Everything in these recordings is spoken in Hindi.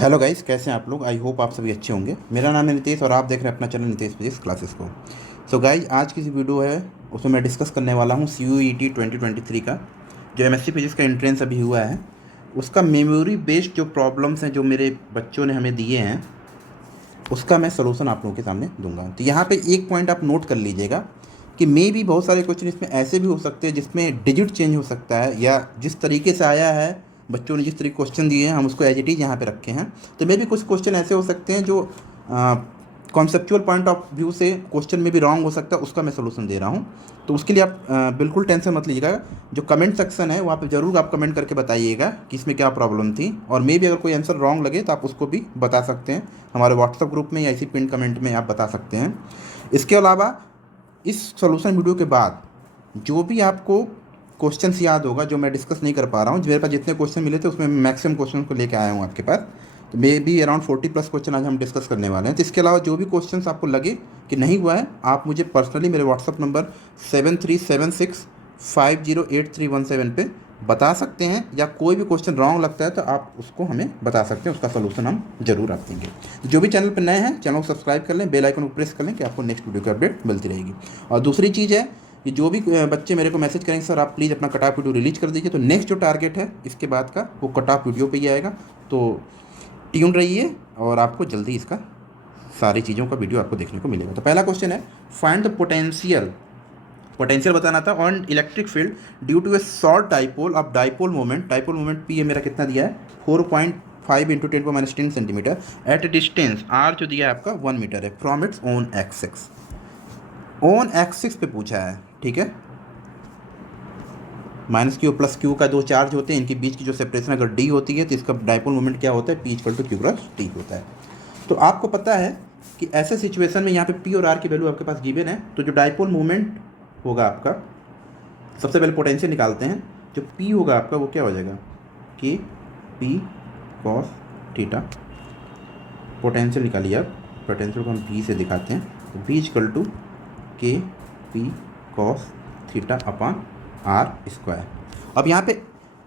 हेलो गाइस, कैसे हैं आप लोग। आई होप आप सभी अच्छे होंगे। मेरा नाम है नितेश और आप देख रहे हैं अपना चैनल नितेश फिजिक्स क्लासेस को। सो गाइस, आज की जो वीडियो है उसमें मैं डिस्कस करने वाला हूँ CUET 2023 का जो MSc फिजिक्स का एंट्रेंस अभी हुआ है, उसका मेमोरी बेस्ड जो प्रॉब्लम्स हैं जो मेरे बच्चों ने हमें दिए हैं उसका मैं सलूशन आप लोगों के सामने दूंगा। तो यहाँ पे एक पॉइंट आप नोट कर लीजिएगा कि मे भी बहुत सारे क्वेश्चन इसमें ऐसे भी हो सकते हैं जिसमें डिजिट चेंज हो सकता है, या जिस तरीके से आया है बच्चों ने जिस तरीके क्वेश्चन दिए हैं हम उसको एज इट इज़ यहाँ पे रखे हैं। तो मे भी कुछ क्वेश्चन ऐसे हो सकते हैं जो कॉन्सेप्चुअल पॉइंट ऑफ व्यू से क्वेश्चन में भी रॉन्ग हो सकता है, उसका मैं सोल्यूशन दे रहा हूँ। तो उसके लिए आप बिल्कुल टेंशन मत लीजिएगा। जो कमेंट सेक्शन है वहाँ पे ज़रूर आप कमेंट करके बताइएगा कि इसमें क्या प्रॉब्लम थी, और मे भी अगर कोई आंसर रॉन्ग लगे तो आप उसको भी बता सकते हैं हमारे व्हाट्सएप ग्रुप में या इसी पिन कमेंट में आप बता सकते हैं। इसके अलावा इस सोल्यूशन वीडियो के बाद जो भी आपको क्वेश्चंस याद होगा जो मैं डिस्कस नहीं कर पा रहा हूँ, मेरे पास जितने क्वेश्चन मिले थे उसमें मैक्सिमम क्वेश्चन को लेकर आया हूँ आपके पास। तो मे बी अराउंड 40+ क्वेश्चन आज हम डिस्कस करने वाले हैं। तो इसके अलावा जो भी क्वेश्चंस आपको लगे कि नहीं हुआ है, आप मुझे पर्सनली मेरे व्हाट्सअप नंबर 7376508317 पे बता सकते हैं, या कोई भी क्वेश्चन रॉन्ग लगता है तो आप उसको हमें बता सकते हैं, उसका सलूशन हम जरूर आप देंगे। जो भी चैनल पर नए हैं चैनल को सब्सक्राइब कर लें, बेल आइकन को प्रेस कर लें कि आपको नेक्स्ट वीडियो की अपडेट मिलती रहेगी। और दूसरी चीज़ है कि जो भी बच्चे मेरे को मैसेज करेंगे सर आप प्लीज़ अपना कट ऑफ वीडियो रिलीज कर दीजिए, तो नेक्स्ट जो टारगेट है इसके बाद का वो कट ऑफ वीडियो पे ही आएगा। तो ट्यून रहिए और आपको जल्दी इसका सारी चीज़ों का वीडियो आपको देखने को मिलेगा। तो पहला क्वेश्चन है, फाइंड द पोटेंशियल पोटेंशियल बताना था on electric field due to a short dipole of dipole moment P है मेरा कितना दिया है 4.5 into 10⁻10 centimetre at a distance R जो दिया है आपका 1 मीटर है from its own axis. Own axis पे पूछा है, ठीक है। -q + q का दो चार्ज होते हैं, इनके बीच की जो सेपरेशन अगर d होती है तो इसका डाइपोल मोमेंट क्या होता है P = q × t होता है। तो आपको पता है कि ऐसे सिचुएशन में यहाँ पे P और R की वैल्यू आपके पास गिवन है, तो जो डाइपोल मोमेंट होगा आपका, सबसे पहले पोटेंशियल निकालते हैं। जो P होगा आपका वो क्या हो जाएगा कि P cos थीटा। पोटेंशियल निकालिए आप, पोटेंशियल को हम P से दिखाते हैं, तो P = K P cos theta upon r²। अब यहाँ पे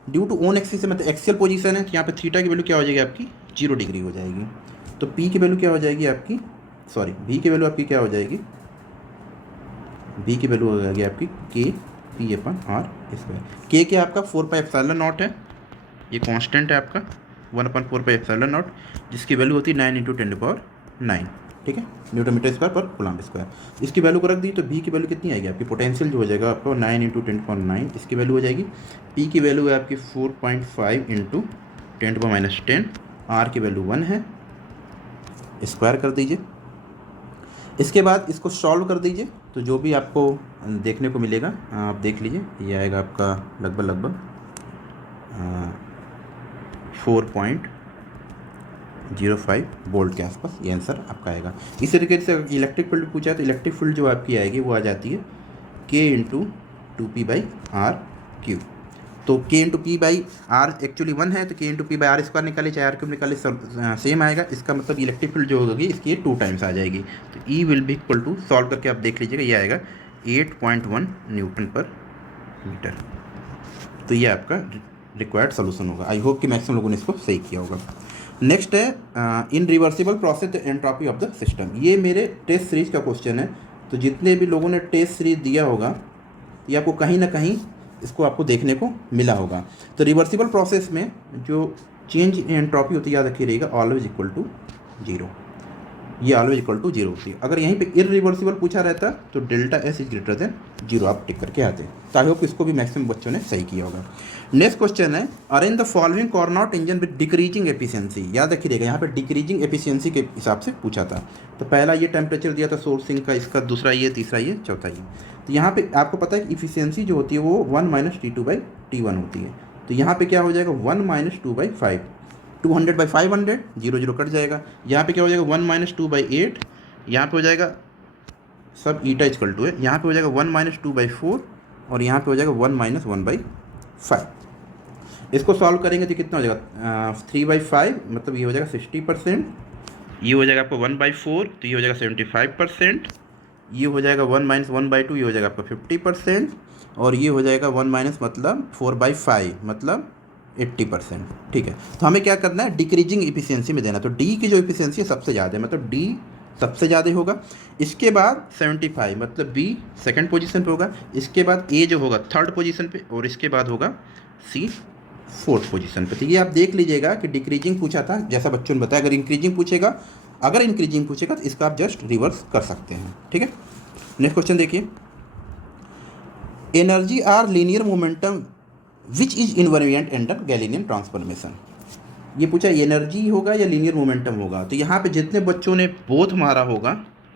ड्यू टू ओन एक्सिस से मतलब एक्सियल पोजीशन है, तो यहाँ पे थीटा की वैल्यू क्या हो जाएगी आपकी 0 डिग्री हो जाएगी। तो P की वैल्यू क्या हो जाएगी आपकी, सॉरी V की वैल्यू आपकी क्या हो जाएगी, V की वैल्यू हो जाएगी आपकी K P/r²। K क्या आपका 4πε0 है, ये कांस्टेंट है आपका 1/4πε0, जिसकी वैल्यू होती है 9 × 10⁹, ठीक है, न्यूटन मीटर स्क्वायर पर कूलम्ब स्क्वायर। इसकी वैल्यू को रख दी तो V की वैल्यू कितनी आएगी आपकी, पोटेंशियल जो हो जाएगा आपको 9 × 10⁹, इसकी वैल्यू हो जाएगी। P की वैल्यू है आपकी 4.5 × 10⁻10, R की वैल्यू 1 है, स्क्वायर कर दीजिए। इसके बाद इसको सॉल्व कर दीजिए, तो जो भी आपको देखने को मिलेगा आप देख लीजिए, ये आएगा आपका लगभग 4.05 वोल्ट के आसपास ये आंसर आपका आएगा। इसी तरीके से इलेक्ट्रिक फील्ड पूछा है तो इलेक्ट्रिक फील्ड जो आपकी आएगी वो आ जाती है K × 2P/r³। तो K × P/r एक्चुअली 1 है, तो K × P/r² निकाले चाहे r³ निकाले सेम आएगा। इसका मतलब इलेक्ट्रिक फील्ड जो होगी इसकी 2 टाइम्स आ जाएगी। तो E will be equal to, solve करके आप देख लीजिएगा, ये आएगा 8.1 Nm/m। तो ये आपका रिक्वायर्ड सोल्यूशन होगा। आई होप कि मैक्सिमम लोगों ने इसको सही किया होगा। नेक्स्ट है इन reversible process the entropy of the system. ये मेरे टेस्ट सीरीज का क्वेश्चन है, तो जितने भी लोगों ने टेस्ट सीरीज दिया होगा ये आपको कहीं ना कहीं इसको आपको देखने को मिला होगा। तो रिवर्सिबल प्रोसेस में जो चेंज इन एंट्रोपी होती है याद रखिए रहेगा ऑलवेज इक्वल टू 0, ये ऑलवेज इक्वल टू 0 होती है। अगर यहीं पे इररिवर्सिबल पूछा रहता तो ΔS > 0 आप टिक करके आते। तो आई होप इसको भी मैक्सिमम बच्चों ने सही किया होगा। नेक्स्ट क्वेश्चन है, arrange the following Carnot engine with decreasing efficiency. याद रखिएगा यहाँ पे डिक्रीजिंग एफिशिएंसी के हिसाब से पूछा था। तो पहला ये टेम्परेचर दिया था सोर्सिंग का, इसका दूसरा ये, तीसरा ये, चौथा ये। तो यहाँ पे आपको पता है कि इफिशियंसी जो होती है वो 1 - T2/T1 होती है। तो यहाँ पे क्या हो जाएगा 1 - 2/5, 200/500, 0 0 कट जाएगा। यहाँ पे क्या हो जाएगा 1 - 2/8, यहाँ पे हो जाएगा सब ईटा इक्वल टू है, यहाँ पे हो जाएगा 1 - 2/4 और यहाँ पे हो जाएगा 1 - 1/5। इसको सॉल्व करेंगे तो कितना हो जाएगा 3/5, मतलब ये हो जाएगा 60%, ये हो जाएगा आपका 1/4 तो ये हो जाएगा 75%, ये हो जाएगा 1 - 1/2 ये हो जाएगा आपका 50%, और ये हो जाएगा 1 - मतलब 4/5 मतलब 80%, ठीक है। तो हमें क्या करना है, डिक्रीजिंग इफिशियंसी में देना। तो डी की जो इफिशियंसी है सबसे ज़्यादा है, मतलब डी सबसे ज़्यादा होगा। इसके बाद 75, मतलब बी सेकंड पोजीशन पे होगा। इसके बाद ए जो होगा थर्ड पोजीशन पे, और इसके बाद होगा सी फोर्थ पोजीशन पे। तो ये आप देख लीजिएगा कि डिक्रीजिंग पूछा था, जैसा बच्चों ने बताया। अगर इंक्रीजिंग पूछेगा तो इसका आप जस्ट रिवर्स कर सकते हैं, ठीक है। नेक्स्ट क्वेश्चन देखिए, energy or linear momentum which is invariant under Galilean transformation. ये पूछा एनर्जी होगा या लीनियर मोमेंटम होगा। तो यहाँ पे जितने बच्चों ने बोथ मारा होगा,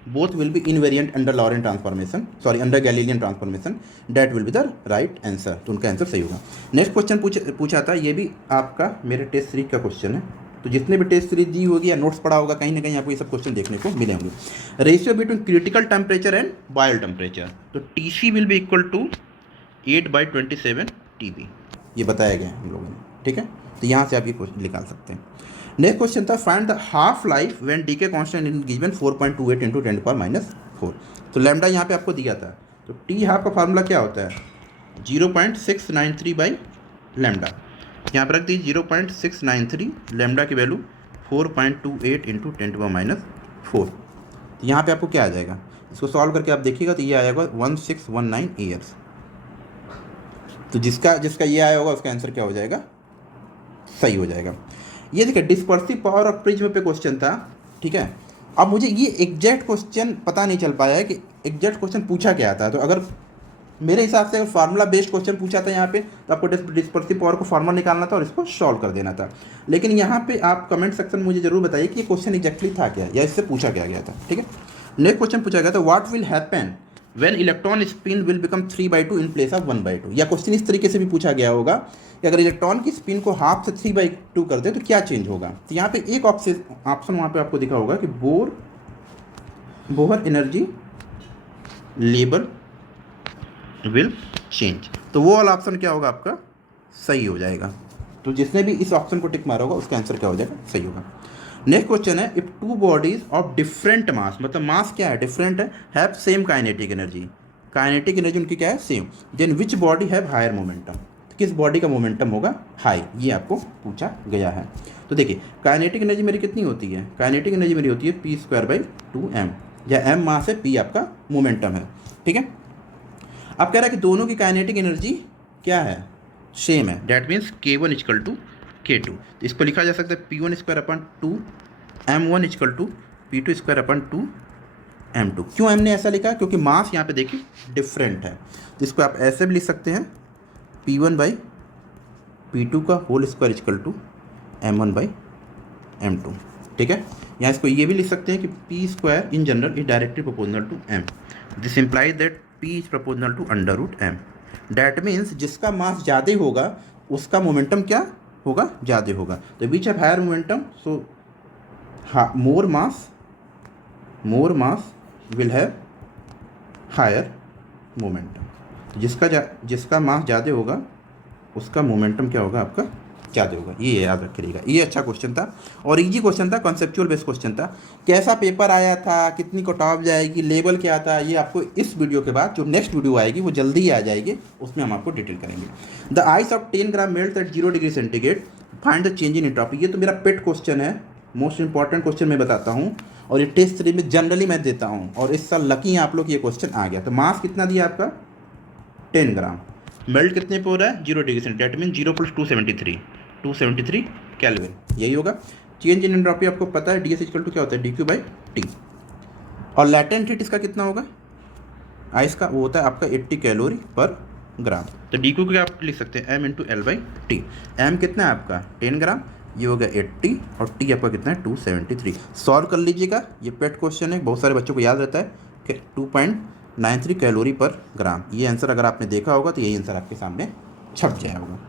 both will be invariant under Laurent transformation, sorry under Galilean transformation, that will be the right answer. तो उनका आंसर सही होगा। नेक्स्ट क्वेश्चन पूछा था, ये भी आपका मेरे टेस्ट सीरीज का क्वेश्चन है। तो जितने भी टेस्ट सीरीज दी होगी या नोट्स पढ़ा होगा, कहीं ना कहीं आपको ये सब क्वेश्चन देखने को मिले होंगे। Ratio between critical temperature and Boyle temperature. तो TC will be equal to 8/27 TB, ये बताया गया है हम लोगों ने, ठीक है। तो यहाँ से आप ये क्वेश्चन निकाल सकते हैं। नेक्स्ट क्वेश्चन था, find the half life when decay constant is given 4.28 × 10⁻⁴। तो लैम्डा यहाँ पे आपको दिया था। तो टी हाफ का फार्मूला क्या होता है, 0.693/λ। यहाँ पर रख दी 0.693, लैम्डा की वैल्यू 4.28 × 10⁻⁴। तो यहाँ पे आपको क्या आ जाएगा, इसको सॉल्व करके आप देखिएगा तो ये आएगा 1619 ईयर्स। तो जिसका ये आया होगा उसका आंसर क्या हो जाएगा, सही हो जाएगा। ये देखिए डिस्पर्सिव पावर ऑफ प्रिज्म पे क्वेश्चन था, ठीक है। अब मुझे ये एग्जैक्ट क्वेश्चन पता नहीं चल पाया है कि एग्जैक्ट क्वेश्चन पूछा क्या था। तो अगर मेरे हिसाब से फार्मूला बेस्ड क्वेश्चन पूछा था यहाँ पे, तो आपको डिस्पर्सिव पावर को फार्मूला निकालना था और इसको सॉल्व कर देना था। लेकिन यहाँ पे आप कमेंट सेक्शन में मुझे जरूर बताइए कि ये क्वेश्चन एग्जैक्टली था क्या, या इससे पूछा क्या गया था, ठीक है। नेक्स्ट क्वेश्चन पूछा गया था, what will happen when electron spin will become 3/2 in place of 1/2। या क्वेश्चन इस तरीके से भी पूछा गया होगा कि अगर इलेक्ट्रॉन की स्पिन को हाफ से 3/2 कर दे तो क्या चेंज होगा। तो यहाँ पे एक ऑप्शन वहाँ पे आपको दिखा होगा कि Bohr energy level will change. तो वो वाला ऑप्शन क्या होगा आपका, सही हो जाएगा। तो जिसने भी इस ऑप्शन को टिक मारा होगा उसका आंसर क्या हो जाएगा, सही होगा। नेक्स्ट क्वेश्चन है, if two bodies of different mass, मतलब मास क्या है, डिफरेंट है, have same kinetic energy, kinetic energy उनकी क्या है, same, then which body have higher momentum. किस बॉडी का मोमेंटम होगा हाई, ये आपको पूछा गया है। तो देखिए काइनेटिक एनर्जी मेरी कितनी होती है, काइनेटिक एनर्जी मेरी होती है p²/2m, या m मास है, p आपका मोमेंटम है, ठीक है। अब कह रहा है कि दोनों की काइनेटिक एनर्जी क्या है, सेम है, डैट मीन्स K1 = K2। तो इसको लिखा जा सकता है P1²/2 M1 = P2²/2 M2। क्यों M ने ऐसा लिखा, क्योंकि मास यहाँ पे देखिए डिफरेंट है। तो इसको आप ऐसे भी लिख सकते हैं, P1/P2 का होल स्क्वायर = M1/M2, ठीक है। यहाँ इसको ये भी लिख सकते हैं कि P² in general is directly proportional to M। This implies that P is proportional to √M। That means जिसका मास ज़्यादा होगा उसका मोमेंटम क्या होगा, ज़्यादा होगा। तो which of higher momentum, so more mass will have higher momentum. जिसका मास ज़्यादा होगा उसका मोमेंटम क्या होगा, आपका ज़्यादा होगा। ये याद रखिएगा। ये अच्छा क्वेश्चन था और इजी क्वेश्चन था, कॉन्सेप्चुअल बेस्ड क्वेश्चन था। कैसा पेपर आया था, कितनी कट ऑफ जाएगी, लेवल क्या था, ये आपको इस वीडियो के बाद जो नेक्स्ट वीडियो आएगी वो जल्दी ही आ जाएगी, उसमें हम आपको डिटेल करेंगे। The ice of 10 gram melt eight 0 degree centigrade, find the change in entropy. ये तो मेरा पेट क्वेश्चन है, मोस्ट इंपॉर्टेंट क्वेश्चन मैं बताता हूँ, और ये टेस्ट सीरीज में जनरली मैं देता हूँ, और इस साल लकी हैं आप लोग, ये क्वेश्चन आ गया। तो मास कितना दिया आपका 10 ग्राम, मेल्ट कितने पे हो रहा है 0 degree centigrade, that mean 0 + 273 kelvin, यही होगा। चेंज इन एंट्रोपी आपको पता है, DS = क्या होता है, dQ/T। और लैटेंट हीट इसका कितना होगा, आइस का, वो होता है आपका 80 कैलोरी/ग्राम। तो DQ को आप लिख सकते हैं M × L/T। M कितना है आपका 10 ग्राम, ये हो गया 80, और T आपका कितना है 273। सॉल्व कर लीजिएगा, ये पेट क्वेश्चन है, बहुत सारे बच्चों को याद रहता है कि 2.93 कैलोरी/ग्राम। ये आंसर अगर आपने देखा होगा तो यही आंसर आपके सामने छप जाया होगा।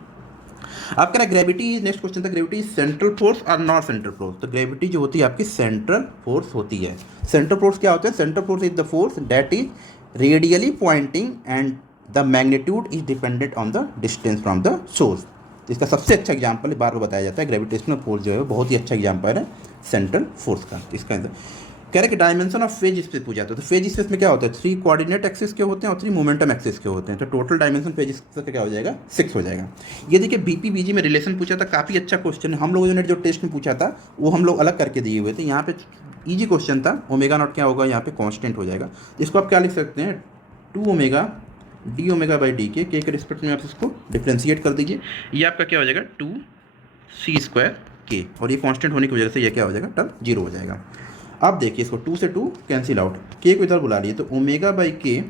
आप कह रहे हैं ग्रेविटी, नेक्स्ट क्वेश्चन था, ग्रेविटी सेंट्रल फोर्स और नॉट सेंट्रल फोर्स। तो ग्रेविटी जो होती है आपकी सेंट्रल फोर्स होती है। सेंट्रल फोर्स क्या होता है, central force is the force that is radially pointing and the magnitude is dependent on the distance from the source. इसका सबसे अच्छा एग्जाम्पल बार बार बताया जाता है, ग्रेविटेशनल फोर्स जो है बहुत ही अच्छा एग्जाम्पल है सेंट्रल फोर्स का। इसका आंसर कह रहे कि डायमेंशन ऑफ फेज स्पेस पूछा जाता है। तो फेज स्पेस में क्या होता है, 3 कोऑर्डिनेट एक्सिस के होते हैं और 3 मोमेंटम एक्सिस के होते हैं। तो टोटल डायमेंशन फेज स्पेस का क्या हो जाएगा, 6 हो जाएगा। ये देखिए बीपी बीजी में रिलेशन पूछा था, काफ़ी अच्छा क्वेश्चन है। हम लोगों ने जो टेस्ट में पूछा था वो हम लोग अलग करके दिए हुए थे, यहाँ पे ईजी क्वेश्चन था। ओमेगा नॉट क्या होगा, यहाँ पे कॉन्स्टेंट हो जाएगा। इसको आप क्या लिख सकते हैं, 2 omega D omega by D के रिस्पेक्ट में आप इसको डिफ्रेंशिएट कर दीजिए। ये आपका क्या हो जाएगा, 2c² के, और ये कांस्टेंट होने की वजह से ये क्या हो जाएगा, टर्म 0 हो जाएगा। अब देखिए इसको 2 से 2 कैंसिल आउट, के को इधर बुला लिए, तो ओमेगा बाई के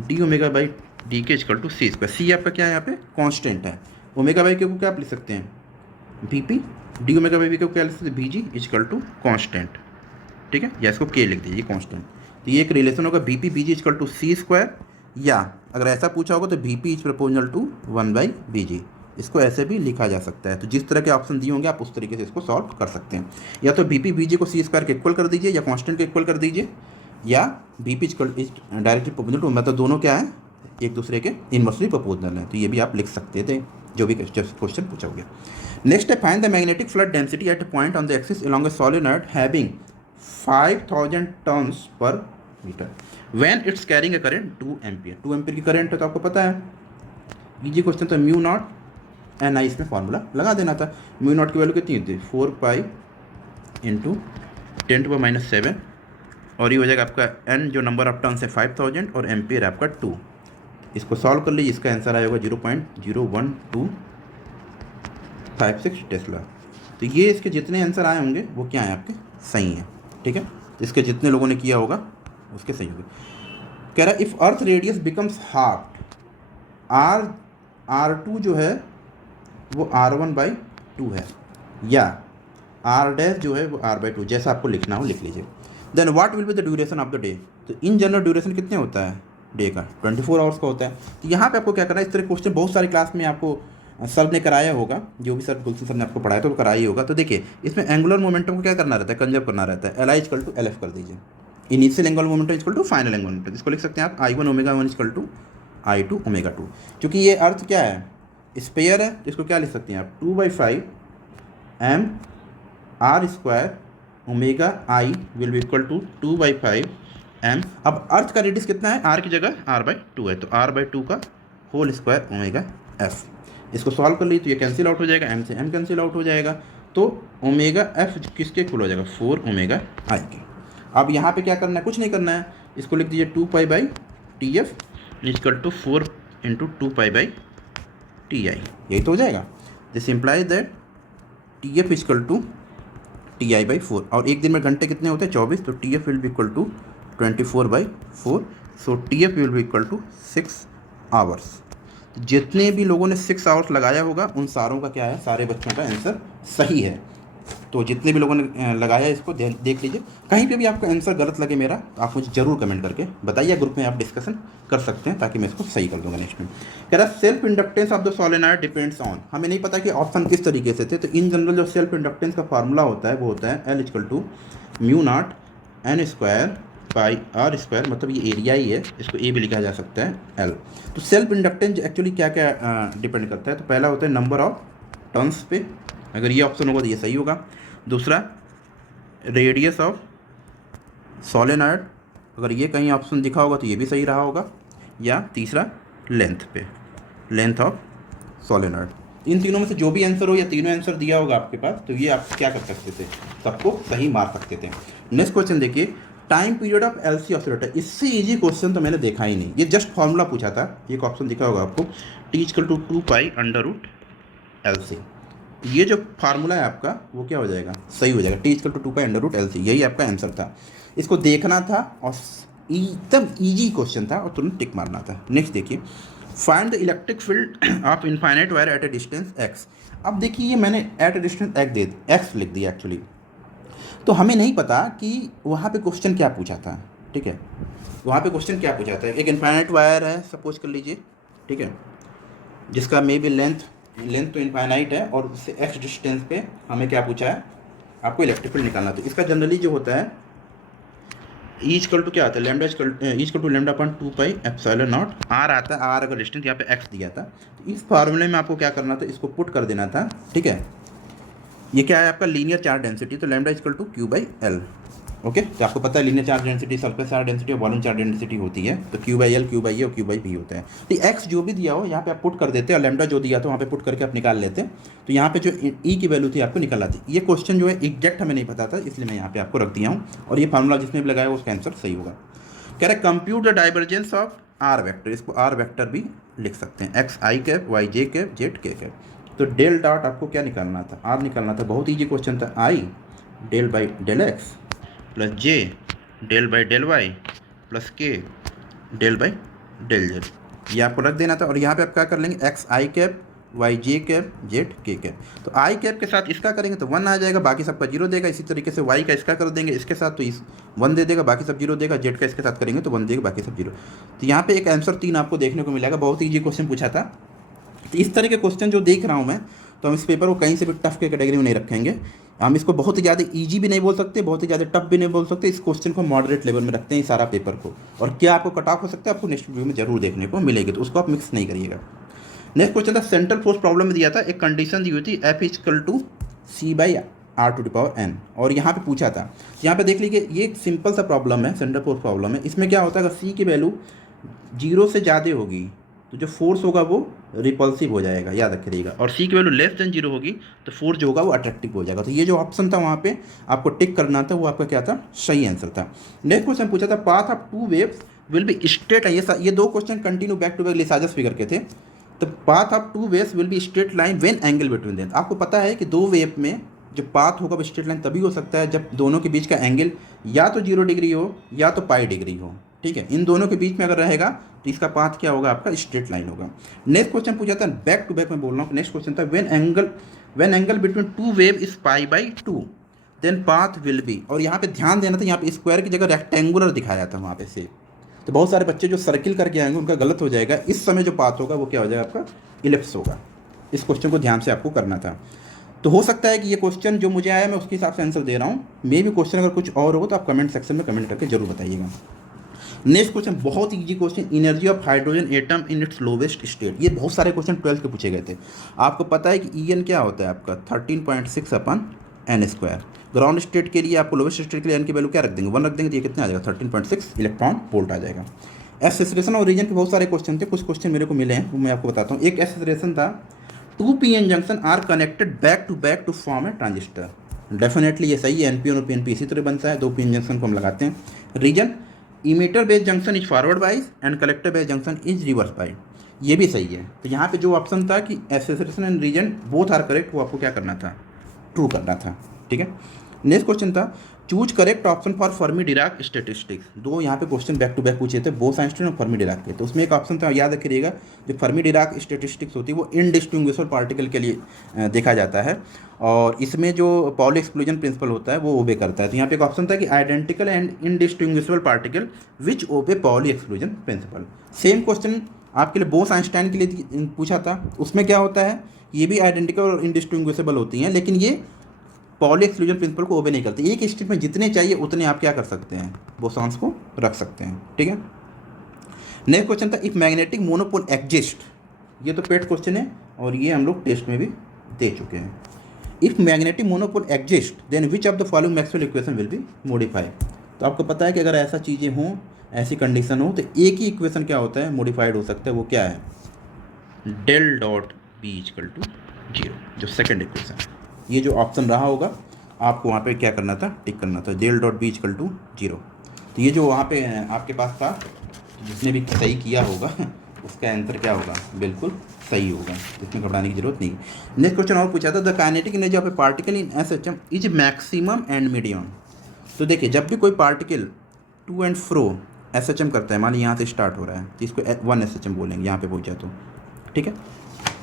डी ओमेगा बाई डी के इक्वल टू c²। सी आपका क्या है, यहाँ पे कांस्टेंट है। ओमेगा बाई के को क्या आप लिख सकते हैं, BP, D omega by V को क्या लिख सकते हैं, बीजी इक्वल टू कांस्टेंट, ठीक है, या इसको के लिख दीजिए कांस्टेंट। तो ये एक रिलेशन होगा BP busy equal to c², या अगर ऐसा पूछा होगा तो BP is proportional to 1/bg। इसको ऐसे भी लिखा जा सकता है। तो जिस तरह के ऑप्शन दिए होंगे आप उस तरीके से इसको सॉल्व कर सकते हैं। या तो बीपी बीजी को c² के इक्वल कर दीजिए, या कांस्टेंट के इक्वल कर दीजिए, या बीपी डायरेक्टली प्रोपोजनल टू, मतलब दोनों क्या है, एक दूसरे के इनवर्सली प्रोपोजनल है। तो ये भी आप लिख सकते थे, जो भी क्वेश्चन पूछा हो गया। नेक्स्ट है, find the magnetic flood density at a point on the axis along a solenoid having 5000 turns per metre when it's carrying a current 2 ampere. 2 ampere की करंट है तो आपको पता है, इजी क्वेश्चन। तो म्यू नॉट एन आई इसमें फॉर्मूला लगा देना था। म्यू नॉट की वैल्यू कितनी होती है, 4 पाई इंटू 10⁻⁷, और ये हो जाएगा आपका एन, जो नंबर ऑफ टर्न्स है 5000, और एम्पियर आपका 2। इसको सॉल्व कर लीजिए, इसका आंसर आएगा 0.01256 टेस्ला। तो ये इसके जितने आंसर आए होंगे वो क्या है, आपके सही हैं, ठीक है। इसके जितने लोगों ने किया होगा उसके सही होंगे। कह रहा है if earth radius becomes half, R2 जो है वो R1/2 है, या R डैश जो है वो R/2, जैसा आपको लिखना हो लिख लीजिए। Then what will be the duration of the day. तो इन जनरल ड्यूरेशन कितने होता है डे का, 24 आवर्स का होता है। तो यहाँ पे आपको क्या करना है, इस तरह क्वेश्चन बहुत सारी क्लास में आपको सर ने कराया होगा, जो भी सर गुलशन सर ने आपको पढ़ाया तो वो कराया ही होगा। तो देखिए इसमें एंगुलर मोमेंटम को क्या करना रहता है, कंजर्व करना रहता है। LI इक्वल टू LF कर दीजिए, initial angular momentum equal to final angular momentum. इसको लिख सकते हैं आप I1 omega 1 equal to I2 omega 2। क्योंकि ये अर्थ क्या है, स्पेयर है, तो इसको क्या लिख सकते हैं आप, 2/5 m r² omega I will be equal to 2/5 m। अब अर्थ का रेडियस कितना है, r की जगह r/2 है, तो r/2 का होल स्क्वायर ओमेगा f। इसको सॉल्व कर ली तो ये कैंसिल आउट हो जाएगा, m से m कैंसिल आउट हो जाएगा, तो ओमेगा f किसके इक्वल हो जाएगा, 4 ओमेगा I के। अब यहाँ पे क्या करना है, कुछ नहीं करना है, इसको लिख दीजिए 2π/TF equal to 4 into 2π/TI, यही तो हो जाएगा। This implies that TF equal to TI/4, और एक दिन में घंटे कितने होते हैं, 24, तो TF will be equal to 24/4, so TF will be equal to 6 hours. जितने भी लोगों ने 6 आवर्स लगाया होगा उन सारों का क्या है, सारे बच्चों का आंसर सही है। तो जितने भी लोगों ने लगाया इसको देख लीजिए। कहीं पे भी आपका आंसर गलत लगे मेरा, तो आप मुझे ज़रूर कमेंट करके बताइए, ग्रुप में आप डिस्कशन कर सकते हैं, ताकि मैं इसको सही कर दूंगा नेक्स्ट में। कह रहा self inductance of the solenoid depends on, हमें नहीं पता कि ऑप्शन किस तरीके से थे। तो इन जनरल जो सेल्फ इंडक्टेंस का फार्मूला होता है वो होता है L equal to mu naught N² by R², मतलब ये एरिया ही है, इसको ए भी लिखा जा सकता है L। तो सेल्फ इंडक्टेंस एक्चुअली क्या क्या डिपेंड करता है, तो पहला होता है नंबर ऑफ टर्न्स पे, अगर ये ऑप्शन होगा तो ये सही होगा। दूसरा रेडियस ऑफ सोलेनॉइड, अगर ये कहीं ऑप्शन दिखा होगा तो ये भी सही रहा होगा। या तीसरा लेंथ पे, लेंथ ऑफ सोलेनॉइड। इन तीनों में से जो भी आंसर हो, या तीनों आंसर दिया होगा आपके पास, तो ये आप क्या कर सकते थे, सबको सही मार सकते थे। नेक्स्ट क्वेश्चन देखिए, time period of LC oscillator. इससे इजी क्वेश्चन तो मैंने देखा ही नहीं, ये जस्ट फॉर्मूला पूछा था। एक ऑप्शन दिखा होगा आपको, T इक्वल टू 2π√LC। ये जो फार्मूला है आपका वो क्या हो जाएगा, सही हो जाएगा, T इक्वल टू 2π√LC, यही आपका आंसर था। इसको देखना था और एकदम ईजी क्वेश्चन था, और तुरंत टिक मारना था। नेक्स्ट देखिए, find the electric field of infinite wire eight a distance x। अब देखिए ये मैंने एट ए डिस्टेंस x लिख दिया एक्चुअली, तो हमें नहीं पता कि वहाँ पे क्वेश्चन क्या पूछा था, ठीक है। वहाँ पे क्वेश्चन क्या पूछा था, एक इनफाइनाइट वायर है सपोज कर लीजिए, ठीक है, जिसका मे बी लेंथ तो इनफाइनाइट है, और उससे x डिस्टेंस पे हमें क्या पूछा है, आपको इलेक्ट्रिक फील्ड निकालना। तो इसका जनरली जो होता है E इक्वल टू क्या आता है, lambda equal to lambda upon 2πε0 r आता है, r अगर डिस्टेंस यहाँ पे x दिया था, तो इस फार्मूले में आपको क्या करना था, इसको पुट कर देना था, ठीक है। ये क्या है आपका लीनियर चार्ज डेंसिटी, तो lambda equal to Q/L, okay, तो आपको पता है linear charge density, surface charge density और वॉल्यूम चार्ज डेंसिटी होती है, तो Q by L, Q by A और क्यू बाई बी होता है। तो एक्स जो भी दिया हो यहाँ पे आप पुट कर देते हैं, और लैम्डा जो दिया था वहाँ पे पुट करके आप निकाल लेते हैं, तो यहाँ पे जो ई की वैल्यू थी आपको निकल आती। ये क्वेश्चन जो है एग्जैक्ट हमें नहीं पता था, इसलिए मैं यहाँ पे आपको रख दिया हूँ, और ये फार्मूला जिसने भी लगाया उसका आंसर सही होगा। कह रहे compute the divergence of R vector, इसको आर वेक्टर भी लिख सकते हैं, X I cap, Y J cap, Z K cap. तो डेल डॉट आपको क्या निकालना था, आर निकालना था, बहुत ईजी क्वेश्चन था। I del by del X plus J del by del Y plus K del by del Z, ये आपको रख देना था। और यहाँ पे आप क्या कर लेंगे, x I cap, Y J cap, Z K cap. तो आई कैप के साथ इसका करेंगे तो 1 आ जाएगा, बाकी सबका 0 देगा। इसी तरीके से वाई का इसका कर देंगे इसके साथ तो इस 1 दे देगा, बाकी सब 0 देगा। जेड का इसके साथ करेंगे तो 1 देगा, बाकी सब 0। तो यहाँ पे एक आंसर 3 आपको देखने को मिलेगा। बहुत ईजी क्वेश्चन पूछा था। तो इस तरह के क्वेश्चन जो देख रहा हूँ मैं, तो हम इस पेपर को कहीं से भी टफ के कैटेगरी में नहीं रखेंगे। हम इसको बहुत ही ज़्यादा ईजी भी नहीं बोल सकते, बहुत ही ज़्यादा टफ भी नहीं बोल सकते। इस क्वेश्चन को मॉडरेट लेवल में रखते हैं, सारा पेपर को। और क्या आपको कट ऑफ हो सकता है, आपको नेक्स्ट वीडियो में जरूर देखने को मिलेगी, तो उसको आप मिक्स नहीं करिएगा। नेक्स्ट क्वेश्चन था सेंट्रल फोर्स प्रॉब्लम में दिया था, एक कंडीशन दी हुई थी F equal to C by R to the power N, और यहाँ पे पूछा था। यहाँ पे देख लीजिए, ये एक सिंपल सा प्रॉब्लम है, सेंट्रल फोर्स प्रॉब्लम है। इसमें क्या होता है, अगर सी की वैल्यू 0 से ज़्यादा होगी तो जो फोर्स होगा वो रिपल्सिव हो जाएगा, याद रखिएगा। और सी की वैल्यू लेस देन 0 होगी तो फोर्स जो होगा वो अट्रैक्टिव हो जाएगा। तो ये जो ऑप्शन था वहाँ पे आपको टिक करना था, वो आपका क्या था, सही आंसर था। नेक्स्ट क्वेश्चन पूछा था path of 2 waves will be straight. ये 2 question continue back to back Lissajous figure के थे। तो path of 2 waves will be straight line when angle between them. आपको पता है कि 2 वेव में जो पाथ होगा वो स्ट्रेट लाइन तभी हो सकता है जब दोनों के बीच का एंगल या तो 0 डिग्री हो या तो पाई डिग्री हो, ठीक है। इन दोनों के बीच में अगर रहेगा तो इसका पाथ क्या होगा, आपका स्ट्रेट लाइन होगा। नेक्स्ट क्वेश्चन पूछा था, बैक टू बैक में बोल रहा हूँ। नेक्स्ट क्वेश्चन था when angle between 2 wave is pi by 2 then path will be. और यहाँ पे ध्यान देना था, यहाँ पे स्क्वायर की जगह रेक्टेंगुलर दिखाया था वहाँ पे से। तो बहुत सारे बच्चे जो सर्किल करके आएंगे उनका गलत हो जाएगा। इस समय जो पाथ होगा वो क्या हो जाएगा, आपका इलिप्स होगा। इस क्वेश्चन को ध्यान से आपको करना था। तो हो सकता है कि ये क्वेश्चन जो मुझे आया मैं उसके हिसाब से आंसर दे रहा हूँ। मे भी क्वेश्चन अगर कुछ और हो तो आप कमेंट सेक्शन में कमेंट करके जरूर बताइएगा। नेक्स्ट क्वेश्चन बहुत easy question, energy of hydrogen atom in its lowest state. ये बहुत सारे क्वेश्चन 12th के पूछे गए थे। आपको पता है कि ई एन क्या होता है आपका 13.6 अपन एन स्क्वायर। ग्राउंड स्टेट के लिए आपको लोवेस्ट स्टेट के लिए एन की वैल्यू क्या रख देंगे, 1 रख देंगे, तो ये कितना आ जाएगा 13.6 इलेक्ट्रॉन वोल्ट आ जाएगा। एसेसरेशन और रीजन के बहुत सारे क्वेश्चन थे, कुछ क्वेश्चन मेरे को मिले हैं वो मैं आपको बताता हूँ। एक एसेसरेशन था 2 PN junction are connected back to form a transistor. Definitely ये सही है, एनपीएन और पीएनपी इसी तरह बनता है, 2 पीएन जंक्शन को हम लगाते हैं। Reason emitter based junction is forward bias and collector based junction is reverse bias, ये भी सही है। तो यहाँ पे जो ऑप्शन था कि assertion and reason both are correct, वो आपको क्या करना था, ट्रू करना था, ठीक है। नेक्स्ट क्वेश्चन था choose correct option for Fermi Dirac statistics. 2 यहाँ पे क्वेश्चन बैक टू बैक पूछे थे, बोस आइंस्टाइन और फर्मी डिराक के। तो उसमें एक ऑप्शन था, याद रखिएगा, जो फर्मी डिराक स्टैटिस्टिक्स होती है वो इनडिस्टिंग्विशेबल पार्टिकल के लिए देखा जाता है, और इसमें जो पॉली एक्सक्लूजन प्रिंसिपल होता है वो ओबे करता है। तो यहाँ पे एक ऑप्शन था कि identical and indistinguishable particle which obey Pauli exclusion principle. Same question आपके लिए बोस आइंस्टाइन के लिए पूछा था। उसमें क्या होता है, ये भी आइडेंटिकल और इनडिस्टिंग्विशेबल होती हैं, लेकिन ये पॉली एक्सक्लूजन प्रिंसिपल को ओबे नहीं करते। एक स्टेट में जितने चाहिए उतने आप क्या कर सकते हैं, बोसॉन्स को रख सकते हैं, ठीक है। नेक्स्ट क्वेश्चन था इफ मैग्नेटिक मोनोपोल एग्जिस्ट। ये तो पेड क्वेश्चन है और ये हम लोग टेस्ट में भी दे चुके हैं। If magnetic monopole exist then which of the following Maxwell equation will be modify. तो आपको पता है कि अगर ऐसा चीज़ें हों, ऐसी कंडीशन हो, तो एक ही इक्वेशन क्या होता है, मॉडिफाइड हो सकता है। वो क्या है, del dot B equal to 0, जो सेकेंड इक्वेशन। ये जो ऑप्शन रहा होगा आपको वहाँ पे क्या करना था, टिक करना था, del dot B equal to 0। तो ये जो वहाँ पे आपके पास था, जिसने भी सही किया होगा उसका आंसर क्या होगा, बिल्कुल सही होगा, इसमें घबराने की जरूरत नहीं। नेक्स्ट क्वेश्चन और पूछा था the kinetic energy of a particle in S H M is maximum and medium. तो देखिए, जब भी कोई particle to and fro S H M करता है, मान लीजिए यहाँ से स्टार्ट हो रहा है, तो इसको 1 एस एच एम बोलेंगे, यहाँ पे पहुँचा तो ठीक है।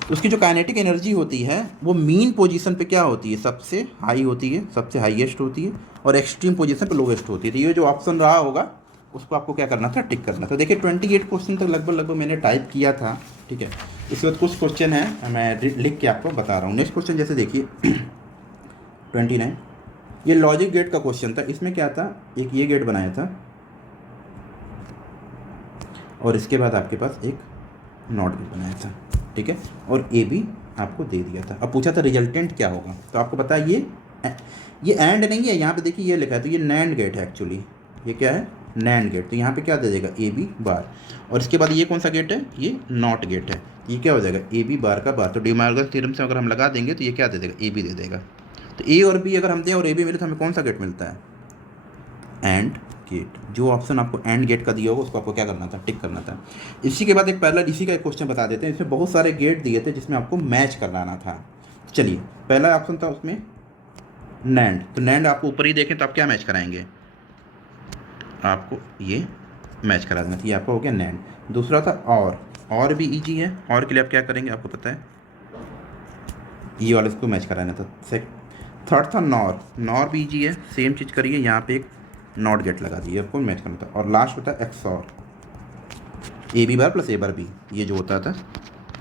तो उसकी जो काइनेटिक एनर्जी होती है वो मीन पोजीशन पे क्या होती है, सबसे हाई होती है, सबसे हाईएस्ट होती है, और एक्सट्रीम पोजीशन पे लोवेस्ट होती है। तो ये जो ऑप्शन रहा होगा उसको आपको क्या करना था, टिक करना था। देखिए 28 क्वेश्चन तक लगभग मैंने टाइप किया था, ठीक है। इसके बाद कुछ क्वेश्चन है मैं लिख के आपको बता रहा हूँ। नेक्स्ट क्वेश्चन जैसे देखिए 29, ये लॉजिक गेट का क्वेश्चन था। इसमें क्या था, एक ये गेट बनाया था और इसके बाद आपके पास एक नॉट गेट बनाया था, ठीक है, और ए भी आपको दे दिया था। अब पूछा था रिजल्टेंट क्या होगा। तो आपको पता है ये ये एंड नहीं है, यहाँ पे देखिए ये लिखा है, तो ये नैंड गेट है एक्चुअली। ये क्या है? NAND gate. तो यहाँ पे क्या दे देगा? A B bar. और इसके बाद ये कौन सा गेट है? ये नॉट गेट है। ये क्या हो जाएगा? ए बी बार का बार। तो डी मार्गन थ्योरम से अगर हम लगा देंगे तो ये क्या दे देगा? ए बी दे देगा। तो ए और बी अगर हम दें और ए बी मिले तो हमें कौन सा गेट मिलता है? AND gate. जो ऑप्शन आपको एंड गेट का दिया होगा उसको आपको क्या करना था? टिक करना था। इसी के बाद एक पैरेलल इसी का एक क्वेश्चन बता देते हैं। इसमें बहुत सारे गेट दिए थे जिसमें आपको मैच करवाना था। चलिए, पहला ऑप्शन था उसमें नैंड। तो नैंड आपको ऊपर ही देखें तो आप क्या मैच कराएंगे? आपको ये मैच करा देना। ये आपका हो गया नैंड। दूसरा था और भी इजी है। और के लिए आप क्या करेंगे? आपको पता है, ये वाला इसको मैच कराना था। थर्ड था नॉर भी इजी है। सेम चीज़ करिए, यहाँ पे एक नॉट गेट लगा दिए, आपको मैच करना था। और लास्ट होता है XOR, A B bar plus A bar B. ये जो होता था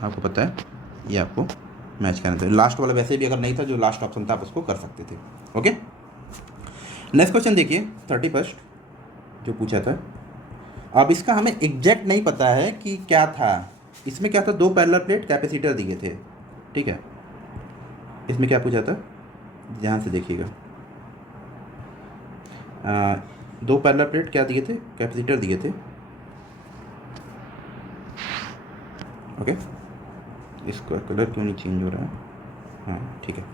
आपको पता है, ये आपको मैच करना था। लास्ट वाला वैसे भी अगर नहीं था, जो लास्ट ऑप्शन था आप उसको कर सकते थे। ओके, नेक्स्ट क्वेश्चन देखिए 31 जो पूछा था। अब इसका हमें एग्जैक्ट नहीं पता है कि क्या था। इसमें क्या था? 2 पैरेलल प्लेट कैपेसिटर दिए थे, ठीक है। इसमें क्या पूछा था? ध्यान से देखिएगा। 2 पैरेलल प्लेट क्या दिए थे? कैपेसिटर दिए थे। ओके, इसका कलर क्यों नहीं चेंज हो रहा है? हाँ ठीक है।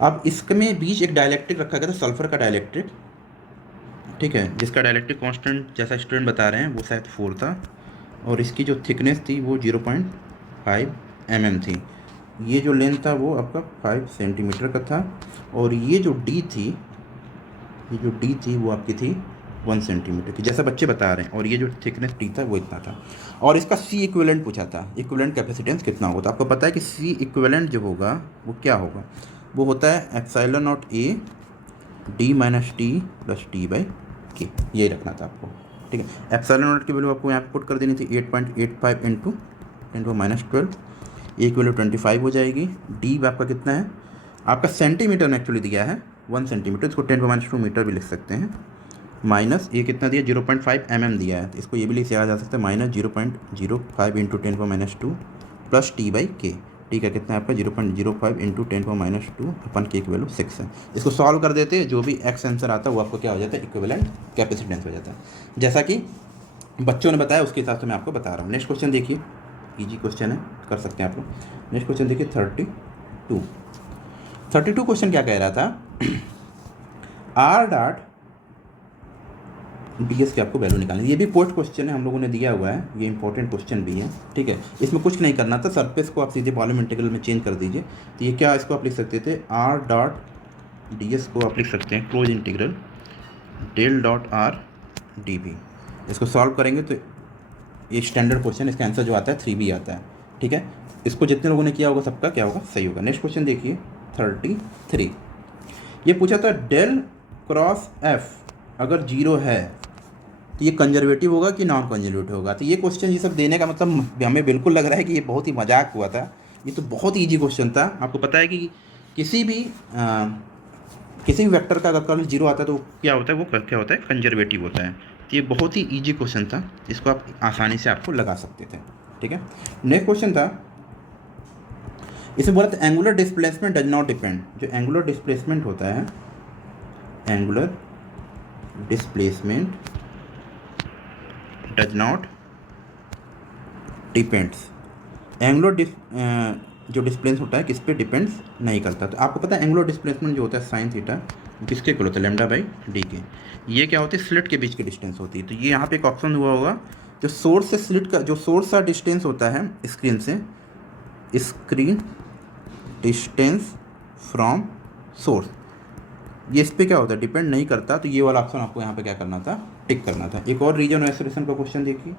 अब इसमें बीच एक डाइलेक्ट्रिक रखा गया था, सल्फर का डाइलेक्ट्रिक, ठीक है, जिसका डाइलेक्ट्रिक कांस्टेंट जैसा स्टूडेंट बता रहे हैं वो शायद 4 था। और इसकी जो थिकनेस थी वो 0.5 mm थी। ये जो लेंथ था वो आपका 5 सेंटीमीटर का था। और ये जो डी थी वो आपकी थी 1 सेंटीमीटर की, जैसा बच्चे बता रहे हैं। और ये जो थिकनेस टी था वो इतना था। और इसका सी इक्विवेलेंट पूछा था, इक्विवेलेंट कैपेसिटेंस कितना होगा। तो आपको पता है कि सी इक्विवेलेंट जो होगा वो क्या होगा? वो होता है epsilon not A D minus T plus T by के। यही रखना था आपको, ठीक है। एप्सिलॉन नॉट की वैल्यू आपको यहाँ पे पुट कर देनी थी 8.85 इंटू 10⁻12। ए की वैल्यू 25 हो जाएगी। डी आपका कितना है? आपका सेंटीमीटर में एक्चुअली दिया है 1 सेंटीमीटर, इसको 10⁻2 मीटर भी लिख सकते हैं। माइनस ये कितना दिया? 0.5 mm दिया है, तो इसको ये भी लिखा जा सकता है minus 0.05 into 10⁻2 plus T by के। टी का कितना है आपका? 0.05 इंटू 10⁻2 अपन के की वैल्यू 6 है। इसको सॉल्व कर देते हैं, जो भी एक्स आंसर आता है वो आपको क्या हो जाता है? इक्विवेलेंट कैपेसिटेंस हो जाता है, जैसा कि बच्चों ने बताया उसके हिसाब से मैं आपको बता रहा हूँ। नेक्स्ट क्वेश्चन देखिए, इजी क्वेश्चन है, कर सकते हैं आप लोग। नेक्स्ट क्वेश्चन देखिए 32 क्वेश्चन क्या कह रहा था? आर डॉट डी एस की आपको वैल्यू निकालनी। ये भी पोस्ट क्वेश्चन है, हम लोगों ने दिया हुआ है, ये इंपॉर्टेंट क्वेश्चन भी है, ठीक है। इसमें कुछ नहीं करना था, सरफेस को आप सीधे वॉल्यूम इंटीग्रल में चेंज कर दीजिए। तो ये क्या, इसको आप लिख सकते थे आर डॉट डी एस को आप लिख सकते हैं close integral del dot R D B. इसको सॉल्व करेंगे तो ये स्टैंडर्ड क्वेश्चन, इसका आंसर जो आता है 3B आता है, ठीक है। इसको जितने लोगों ने किया होगा सबका क्या होगा? सही होगा। नेक्स्ट क्वेश्चन देखिए 33। ये पूछा था डेल क्रॉस एफ अगर 0 है तो ये कंजर्वेटिव होगा कि नॉन कंजर्वेटिव होगा। तो ये क्वेश्चन ये सब देने का मतलब हमें बिल्कुल लग रहा है कि ये बहुत ही मजाक हुआ था। ये तो बहुत ईजी क्वेश्चन था। आपको पता है कि किसी भी वेक्टर का अगर कर्ल 0 आता है तो क्या होता है? वो क्या होता है? कंजर्वेटिव होता है। तो ये बहुत ही ईजी क्वेश्चन था, इसको आप आसानी से आपको लगा सकते थे, ठीक है। नेक्स्ट क्वेश्चन था, इसमें बोला था angular displacement does not depend. जो एंगुलर डिस्प्लेसमेंट होता है, angular displacement does not depends. Angular जो डिस्प्लेस होता है किस पे डिपेंड्स नहीं करता। तो आपको पता है एंगुलर डिस्प्लेसमेंट जो होता है साइन थीटा किसके इक्वल होता है? लैम्डा बाई डी के। ये क्या होती है? स्लिट के बीच की डिस्टेंस होती है। तो ये यहाँ पे एक ऑप्शन हुआ होगा, जो सोर्स से स्लिट का जो सोर्स का डिस्टेंस होता है स्क्रीन से, स्क्रीन डिस्टेंस फ्रॉम सोर्स, ये इस पर क्या होता है? डिपेंड नहीं करता। तो ये वाला ऑप्शन आपको यहाँ पे क्या करना था? टिक करना था। एक और रीजन एक्सेलरेशन का क्वेश्चन देखिए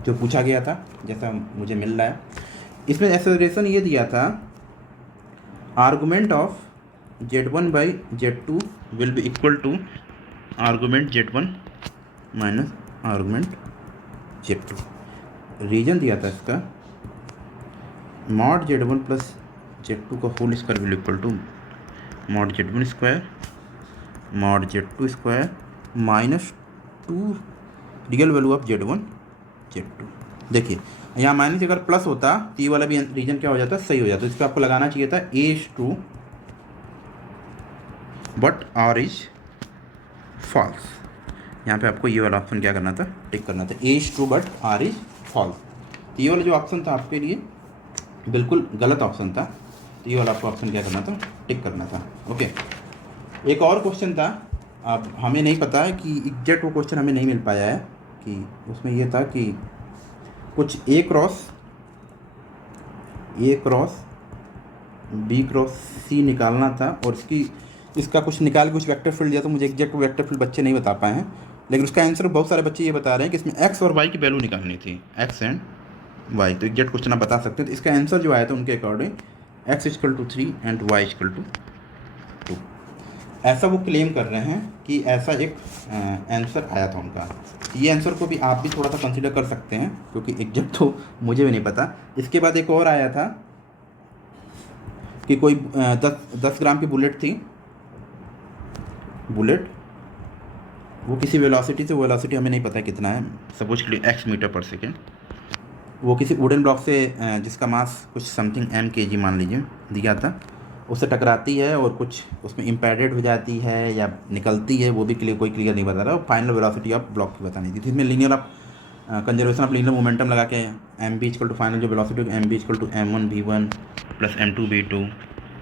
जो पूछा गया था, जैसा मुझे मिल रहा है। इसमें एक्सेलरेशन ये दिया था, argument of Z1 by Z2 will be equal to argument Z1 minus argument Z2। Reason दिया था इसका, मॉड Z1 प्लस Z2 का whole square will equal to mod Z1 square mod Z2 square minus 2 real value of Z1 Z2। देखिए यहाँ माइनस अगर प्लस होता तो ये वाला भी रीजन क्या हो जाता? सही हो जाता। इस पर आपको लगाना चाहिए था A but R is false. यहाँ पे आपको ये वाला ऑप्शन क्या करना था, टिक करना था, A is true but R is false. तो ये वाला जो ऑप्शन था आपके लिए बिल्कुल गलत ऑप्शन था, तो ये वाला आपको ऑप्शन क्या करना था, टिक करना था। ओके, एक और क्वेश्चन था, अब हमें नहीं पता है कि एग्जैक्ट वो क्वेश्चन हमें नहीं मिल पाया है, कि उसमें ये था कि कुछ ए क्रॉस बी क्रॉस सी निकालना था, और इसका कुछ निकाल के कुछ वेक्टर फील्ड दिया, तो मुझे एग्जैक्ट वेक्टर फील्ड बच्चे नहीं बता पाए हैं, लेकिन उसका आंसर बहुत सारे बच्चे ये बता रहे हैं कि इसमें एक्स और वाई की वैल्यू निकालनी थी, एक्स एंड वाई। तो एग्जैक्ट क्वेश्चन आप बता सकते हो, तो इसका आंसर जो आया था उनके according X equal to 3 and Y equal to 2। ऐसा वो क्लेम कर रहे हैं कि ऐसा एक आंसर आया था उनका। ये आंसर को भी आप भी थोड़ा सा कंसिडर कर सकते हैं, क्योंकि एग्जैक्ट तो मुझे भी नहीं पता। इसके बाद एक और आया था कि कोई 10 ग्राम की बुलेट थी, बुलेट वो किसी वेलोसिटी से, वेलोसिटी हमें नहीं पता कितना है, सपोज के लिए x मीटर पर सेकेंड, वो किसी वुडन ब्लॉक से जिसका मास कुछ समथिंग m kg मान लीजिए दिया था, उससे टकराती है और कुछ उसमें इम्पैडेड हो जाती है या निकलती है, वो भी कोई क्लियर नहीं बता रहा। फाइनल वेलोसिटी ऑफ ब्लॉक की बतानी थी, इसमें linear of conservation of linear momentum लगा के M B equal to final जो velocity M B equal to m1v1 plus m2v2,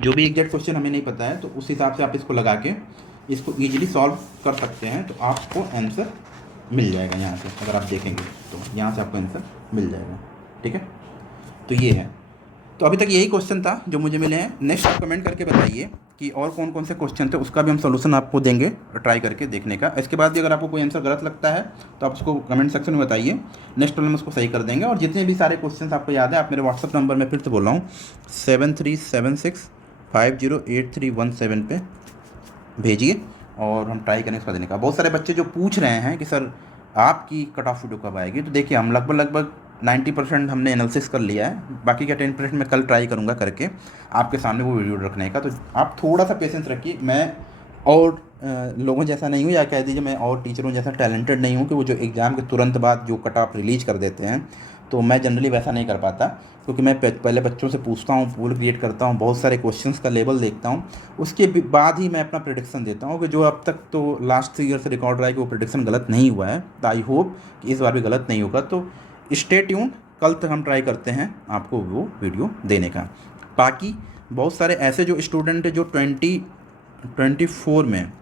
जो भी एग्जैक्ट क्वेश्चन हमें नहीं पता है, तो उस हिसाब से आप इसको लगा के इसको ईजिली सॉल्व कर सकते हैं, तो आपको आंसर मिल जाएगा यहाँ से। अगर आप देखेंगे तो यहाँ से आपको आंसर मिल जाएगा, ठीक है। तो ये है, तो अभी तक यही क्वेश्चन था जो मुझे मिले हैं। नेक्स्ट आप कमेंट करके बताइए कि और कौन कौन से क्वेश्चन थे, उसका भी हम सोल्यूशन आपको देंगे ट्राई करके देखने का। इसके बाद भी अगर आपको कोई आंसर गलत लगता है तो आप उसको कमेंट सेक्शन में बताइए, नेक्स्ट टाइम हम उसको सही कर देंगे। और जितने भी सारे क्वेश्चन आपको याद है, आप मेरे व्हाट्सअप नंबर में फिर से बोल रहा हूँ 7376508317 पे भेजिए और हम ट्राई करें इसका देने का। बहुत सारे बच्चे जो पूछ रहे हैं कि सर आपकी कट ऑफ वीडियो कब आएगी, तो देखिए हम लगभग 90% हमने एनालिसिस कर लिया है, बाकी का 10% मैं कल ट्राई करूँगा करके आपके सामने वो वीडियो रखने का। तो आप थोड़ा सा पेशेंस रखिए, मैं और लोगों जैसा नहीं हूँ, या कह दीजिए मैं और टीचरों जैसा टैलेंटेड नहीं हूँ कि वो जो एग्ज़ाम के तुरंत बाद जो कट ऑफ रिलीज कर देते हैं, तो मैं जनरली वैसा नहीं कर पाता, क्योंकि मैं पहले बच्चों से पूछता हूँ, पूल क्रिएट करता हूँ, बहुत सारे क्वेश्चंस का लेवल देखता हूँ, उसके बाद ही मैं अपना प्रेडिक्शन देता हूँ कि जो अब तक तो लास्ट 3 ईयर से रिकॉर्ड रहा है कि वो प्रेडिक्शन गलत नहीं हुआ है। तो आई होप कि इस बार भी गलत नहीं होगा। तो स्टे ट्यून, कल तक हम ट्राई करते हैं आपको वो वीडियो देने का। बाकी बहुत सारे ऐसे जो स्टूडेंट हैं जो 2024 में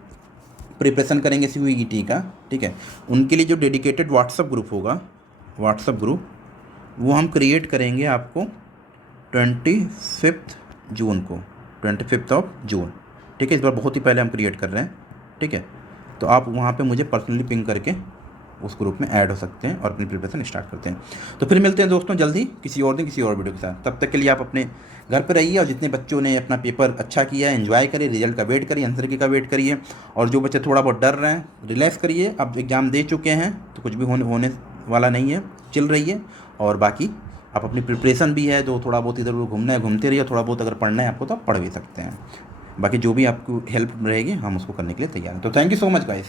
प्रिपरेशन करेंगे CUET का, ठीक है, उनके लिए जो डेडिकेटेड व्हाट्सअप ग्रुप होगा, व्हाट्सअप ग्रुप वो हम क्रिएट करेंगे आपको 25 जून को, 25 जून, ठीक है। इस बार बहुत ही पहले हम क्रिएट कर रहे हैं, ठीक है। तो आप वहाँ पे मुझे पर्सनली पिंग करके उस ग्रुप में ऐड हो सकते हैं और अपनी प्रिपरेशन स्टार्ट करते हैं। तो फिर मिलते हैं दोस्तों जल्दी किसी और दिन किसी और वीडियो के साथ। तब तक के लिए आप अपने घर पर रहिए, और जितने बच्चों ने अपना पेपर अच्छा किया है एंजॉय करिए, रिजल्ट का वेट करिए, आंसर की का वेट करिए, और जो बच्चे थोड़ा बहुत डर रहे हैं रिलैक्स करिए, अब एग्ज़ाम दे चुके हैं तो कुछ भी होने वाला नहीं है, चिल रहिए। और बाकी आप अपनी प्रिपरेशन भी है, जो थोड़ा बहुत इधर उधर घूमना है घूमते रहिए, थोड़ा बहुत अगर पढ़ना है आपको तो आप पढ़ भी सकते हैं। बाकी जो भी आपको हेल्प रहेगी हम उसको करने के लिए तैयार हैं। तो thank you so much guys.